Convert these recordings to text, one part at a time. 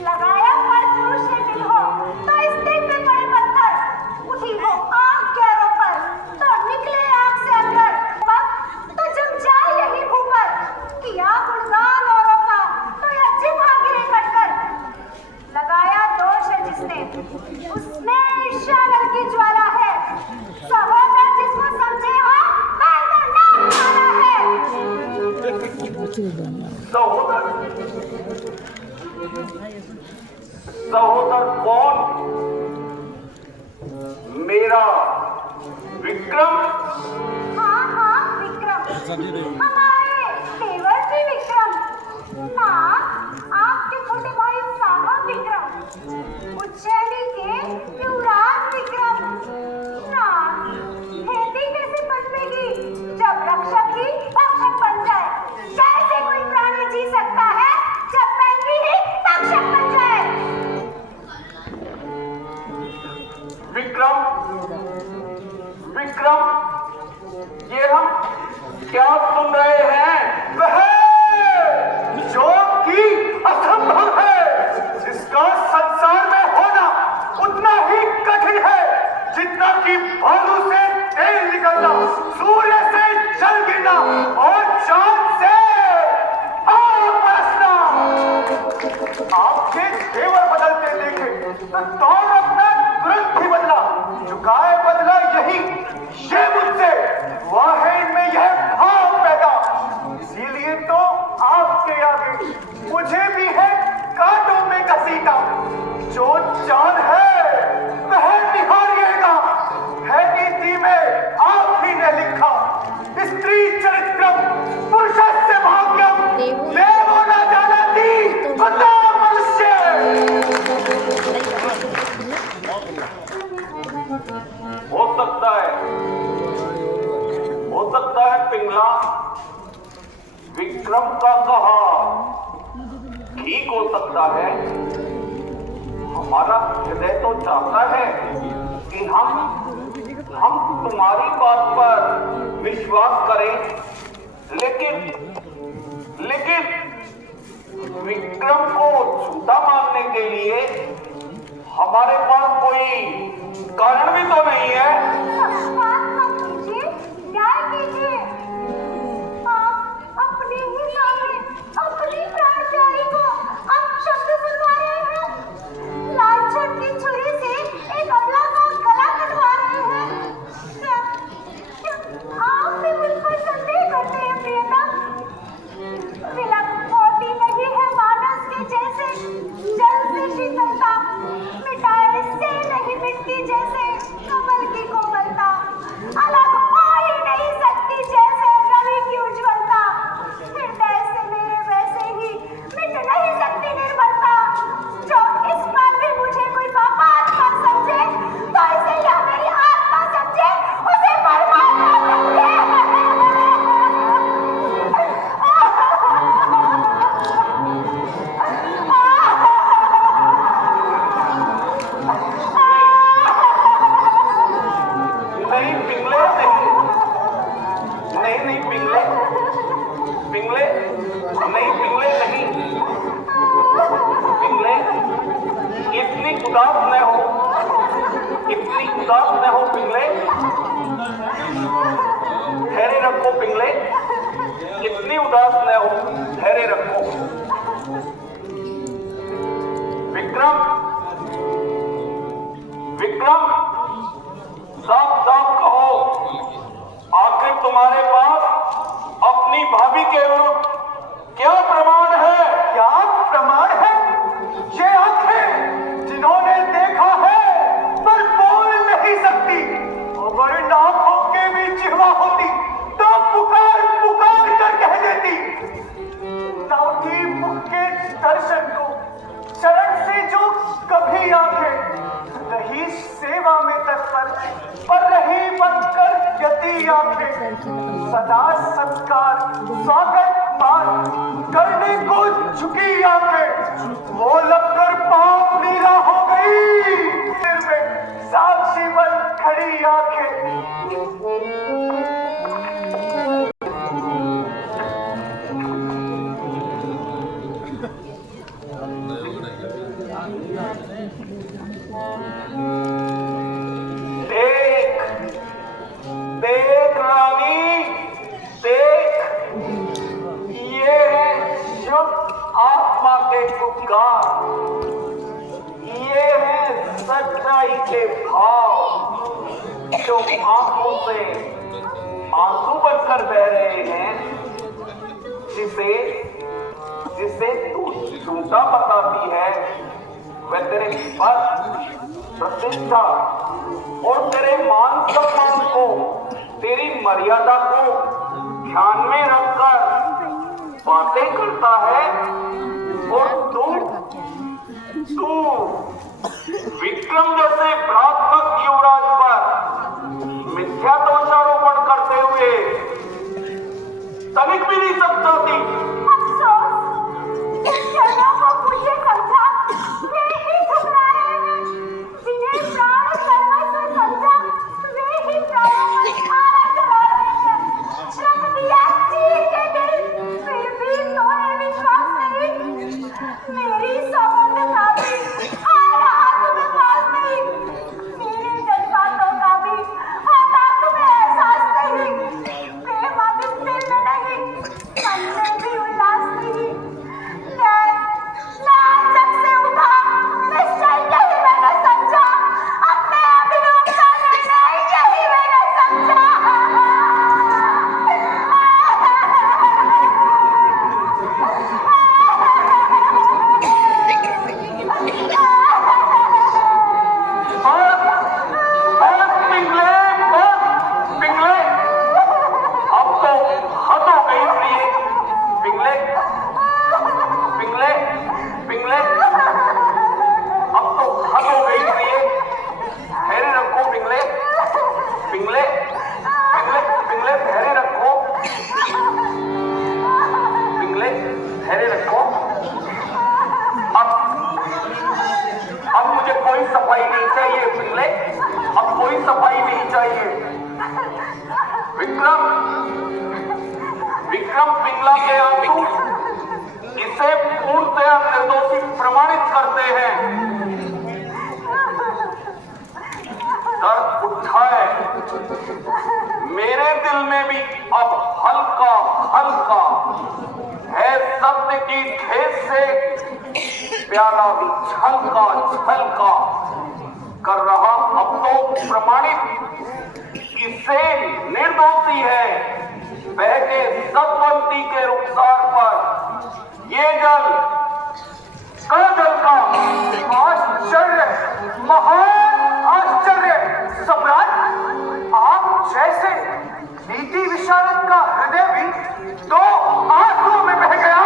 लगाया पर पुरुष से दिल हो तो इस दिल पे पड़े पत्थर। उठी वो आग गैरों पर तो निकले आग से अंदर। तो जम जाए यही भूपर किया गुणगान औरों का तो यह जिह्वा गिरे कटकर। लगाया दोष है जिसने उसमें ईर्ष्या की ज्वाला है। सहोदर जिसको समझे हो वह तो नाम वाला है। सहोदर कौन? मेरा विक्रम। हाँ हाँ विक्रम, हमारे देवर जी विक्रम। हाँ, आपके छोटे भाई साहब विक्रम, उज्जैनी के युवराज विक्रम। ना खेती कैसे पनपेगी जब रक्षक ही भक्षक बन जाए? कैसे कोई प्राणी जी सकता है जब पैंगी ही तक्षक बन जाए? विक्रम, विक्रम, ये हम क्या सुन रहे हैं? वह जो कि असंभव है, जिसका संसार में होना उतना ही कठिन है जितना कि भालू से तेल निकलना, सूर्य से जल गिरना और चांद से आग बरसना। आपके तेवर बदलते देखे तो कौन अपना तुरंत ही बदला, झुकाए बदला यही ये मुझसे वह है इनमें यह भाव पैदा। इसीलिए तो आपके आगे मुझे भी है कांटों में घसीटा। जो चांद है वह निहारिएगा, है नीति में आप ही ने लिखा। स्त्री चरित्रम पुरुषस्य भाग्यम देवो न जानाति कुतो मनुष्य। हो सकता है पिंगला विक्रम का कहा ठीक हो सकता है। हमारा हृदय तो चाहता है कि हम तुम्हारी बात पर विश्वास करें, लेकिन विक्रम को झूठा मानने के लिए हमारे पास कोई कारण भी तो नहीं है। बात मत कीजिए, न्याय कीजिए। आप अपने ही सामने अपनी प्राण प्यारी को अपशब्द सुनवा रहे हैं। लालचन की छुरी से एक अबला का गला कटवा रहे हैं। क्या आप भी मुझ पर संदेह करते हैं प्रियतम? विलक होती नहीं है मानस के जैसे जल से शीतलता, मिटाए से नहीं मिटती जैसे कमल की कोमलता, अलग हो ही नहीं सकती जैसे रवि की उज्ज्वलता। हृदय से मेरे वैसे ही मिट नहीं सकती निर्मलता। जो इस पर भी मुझे कोई पापात्मा समझे तो इसे या मेरी आत्मा समझे, उसे परमात्मा समझे। उदास न हो पिंगले। धैर्य रखो पिंगले, इतनी उदास न हो, धैर्य रखो। विक्रम, विक्रम, साफ साफ कहो, आखिर तुम्हारे पास अपनी भाभी के विरुद्ध क्या प्रमाण है? क्या प्रमाण है? ये आंखें जिन्होंने देखा है पर बोल नहीं सकती, अगर इन आंखों के भी जिह्वा होती तो पुकार पुकार कर कह देती। लौटी मुख के दर्शन को शरण से जो कभी आंखें रही सेवा में तत्पर, पर रही बनकर यति आंखें सदा सत्कार स्वागत मान करने को झुकी आंखें, वो लगकर पाप नीला हो गई। सिर में साक्षी बन खड़ी आंखें। अधिकार, ये है सच्चाई के भाव जो आंखों से आंसू बनकर बह रहे हैं, जिसे तू झूठा बताती है। वह तेरे पद, प्रतिष्ठा और तेरे मान सम्मान को, तेरी मर्यादा को ध्यान में रखकर बातें करता है, और तू विक्रम जैसे भ्रात्मक युवराज पर मिथ्या दोषारोपण करते हुए तनिक भी नहीं सकता थी। अफसोस, जिन जनों को मुझे समझा वे ही ठुकराए हैं, जिन्हें प्राण सर्वस्व समझा वे ही प्राणों को खाना चला रहे हैं। रख दिया चीर के दिल, फिर भी तोहे विश्वास नहीं। मेरी सौगंध का भी आया तुम्हें पास नहीं, मेरे जज्बातों का भी होता तुम्हें एहसास नहीं। प्रेम अब इस दिल में नहीं, मन में भी उल्लास नहीं। मैं जब से उठा निश्चय यही मैंने समझा, अपने अभियोग का निर्णय यही मैंने समझा। विक्रम पिंगला के आंसू इसे पूर्णतया निर्दोषी प्रमाणित करते हैं। दर्द उठा है मेरे दिल में भी अब हल्का हल्का है, सत्य की ठेस से प्याला भी छलका छलका कर रहा। अब तो प्रमाणित इसे निर्दोषी है। बहके सतवंती के रुखसार पर ये जल जल का आश्चर्य, महान आश्चर्य। सम्राट, आप जैसे नीति विशारद का हृदय भी दो आंसुओं में बह गया।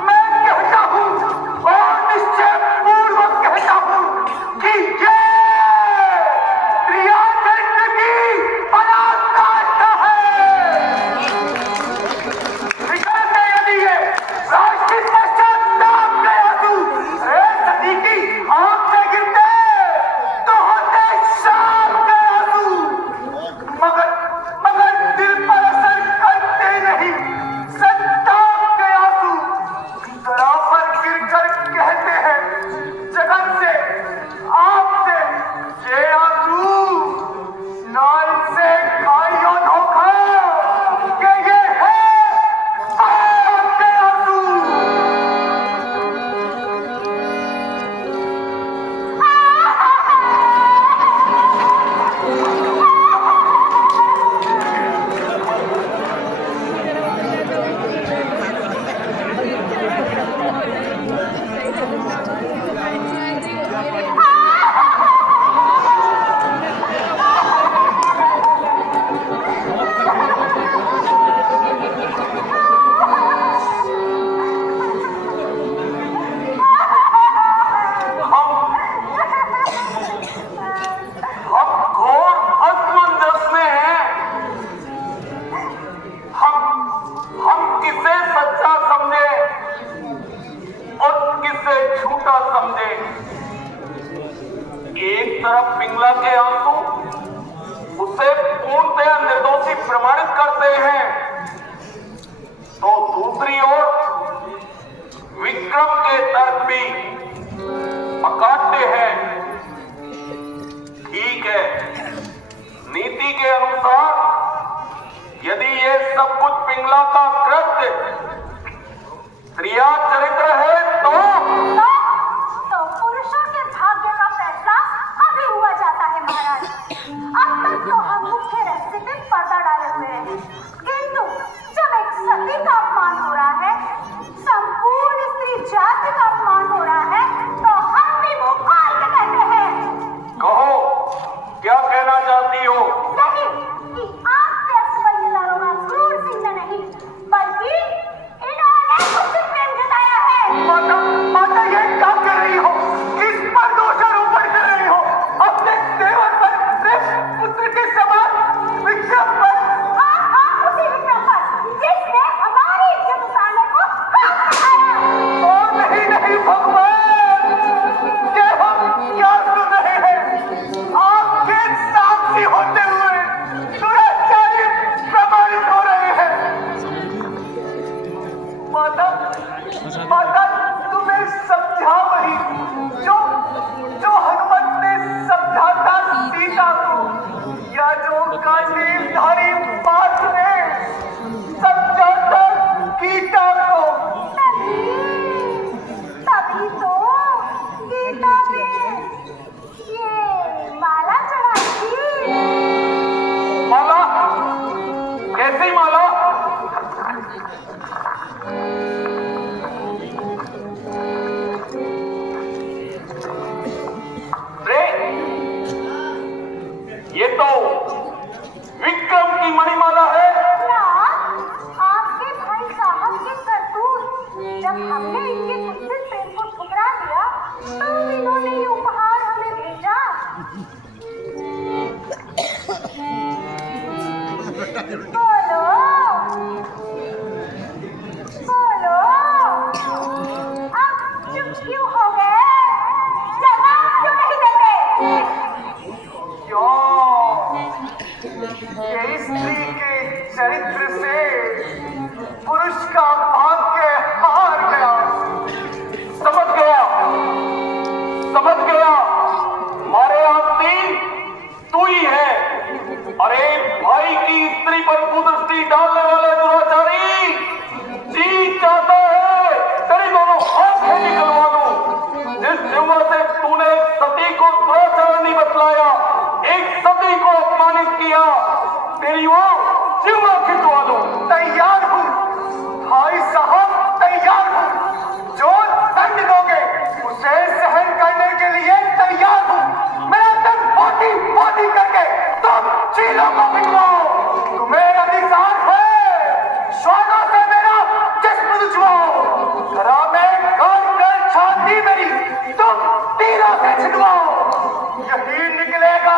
मैं कहता हूं और निश्चय पूर्वक कहता हूं कि ये त्रियाचरित्र की पराकाष्ठा है। निकलते यदि ये राष्ट्रीय पश्चाताप के आंसू सती की आंख से गिरते तो होते शाम के आंसू, मगर दिल पर असर करते नहीं। संताप के आंसू जरा पर गिरकर कहते हैं जगत से, आपसे, ये आंसू ना इनसे खाइयो धोखा कि ये है आपके आंसू। हम घोर असमंजस में हैं। हम किसे सच्चा समझे और किसे झूठा समझे। एक तरफ पिंगला के आंसू उसे पूर्णतया निर्दोषी प्रमाणित करते हैं, तो दूसरी ओर विक्रम के तर्क भी अकाट्य हैं। ठीक है, नीति के अनुसार यदि ये सब कुछ पिंगला का कृत्य त्रिया चरित्र है तो जाति का अपमान हो रहा है तो हम भी मुंह खोल के कहते हैं। कहो, क्या कहना चाहती हो? नहीं कि आपके असफल दारोगा क्रूर सिंह ने नहीं, बल्कि इन्होंने मुझसे प्रेम जताया है। माता, माता ये क्या कर रही हो? किस पर दोषारोपण कर रही हो? अपने देवर पर, प्रेम पुत्र के समान विक्रम पर। हाँ, उसी विक्रम पर जिसने हमारी इज्जत उतारने को हाथ उठाया। और नहीं भगवान, ये हम क्या सुन रहे हैं? आपके साक्षी होते हुए दुराचारी प्रमाणित हो रहे हैं। माता, माता तुम्हें समझा वही जो जो हनुमत ने समझा था सीता को, या जो कांडीवधारी पार्थ ने समझा था गीता को। तभी तो गीता पे ये माला चढ़ाई थी। माला? कैसी माला? रे, ये तो विक्रम की मणिमाला है। ना, आपके भाई साहब के करतूत। जब हमने इनके कुत्सित प्रेम को ठुकरा दिया तो इन्होंने ये उपहार हमें भेजा। बोलो, बोलो, अब चुप क्यों हो गए? जवाब क्यों नहीं देते? क्यों? ये स्त्री के चरित्र से पुरुष का भाग्य हार गया। समझ गया, समझ गया। हमारे आदमी तू ही है। अरे भाई की स्त्री पर कुदृष्टि डालने वाले दुराचारी, जी चाहता है तेरी दोनों आंखें निकलवा दूं। जिस जिह्वा से तूने एक सती को दुराचारणी बतलाया, एक सती को अपमानित किया, तेरी वो जिह्वा खिंचवा दूं। तैयार हूं भाई साहब, तैयार हूं। जो दंड दोगे उसे सहन करने के लिए तैयार हूं। मेरा दंड पोती पोती करके तुम चीलों को पिघलाओ। तुम्हें अधिकार है श्वानों से मेरा जिस्म रुचवाओ। धरा में काट कर छाती मेरी तुम तीरों से छिड़वाओ। यही निकलेगा